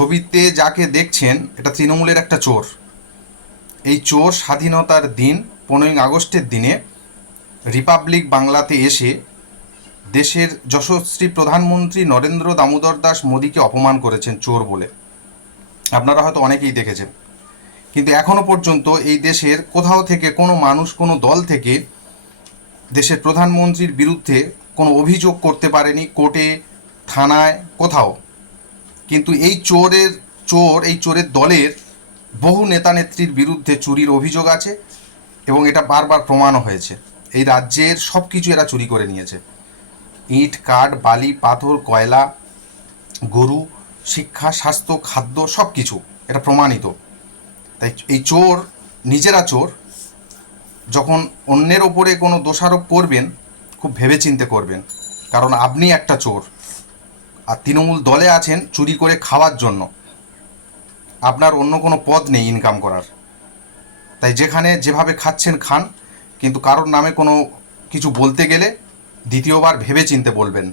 ছবিতে যাকে দেখছেন, এটা তৃণমূলের একটা চোর। এই চোর স্বাধীনতার দিন, পনেরোই আগস্টের দিনে রিপাবলিক বাংলাতে এসে দেশের যশস্বী প্রধানমন্ত্রী নরেন্দ্র দামোদর দাস মোদীকে অপমান করেছেন চোর বলে। আপনারা হয়তো অনেকেই দেখেছেন। কিন্তু এখনও পর্যন্ত এই দেশের কোথাও থেকে কোনো মানুষ, কোনো দল থেকে দেশের প্রধানমন্ত্রীর বিরুদ্ধে কোনো অভিযোগ করতে পারেনি কোর্টে, থানায়, কোথাও। কিন্তু এই চোরের, চোর, এই চোরের দলের বহু নেতা নেত্রীর বিরুদ্ধে চুরির অভিযোগ আছে এবং এটা বারবার প্রমাণও হয়েছে। এই রাজ্যের সব কিছু এরা চুরি করে নিয়েছে। ইট, কাঠ, বালি, পাথর, কয়লা, গরু, শিক্ষা, স্বাস্থ্য, খাদ্য সব কিছু এটা প্রমাণিত। তাই এই চোর, নিজেরা চোর, যখন অন্যের ওপরে কোনো দোষারোপ করবেন, খুব ভেবেচিন্তে করবেন। কারণ আপনি একটা চোর। আর তৃণমূল দলে আছেন চুরি করে খাওয়ার জন্য। আপনার অন্য কোনো পদ নেই ইনকাম করার। তাই যেখানে যেভাবে খাচ্ছেন খান, কিন্তু কারোর নামে কোনো কিছু বলতে গেলে দ্বিতীয়বার ভেবে চিনতে বলবেন।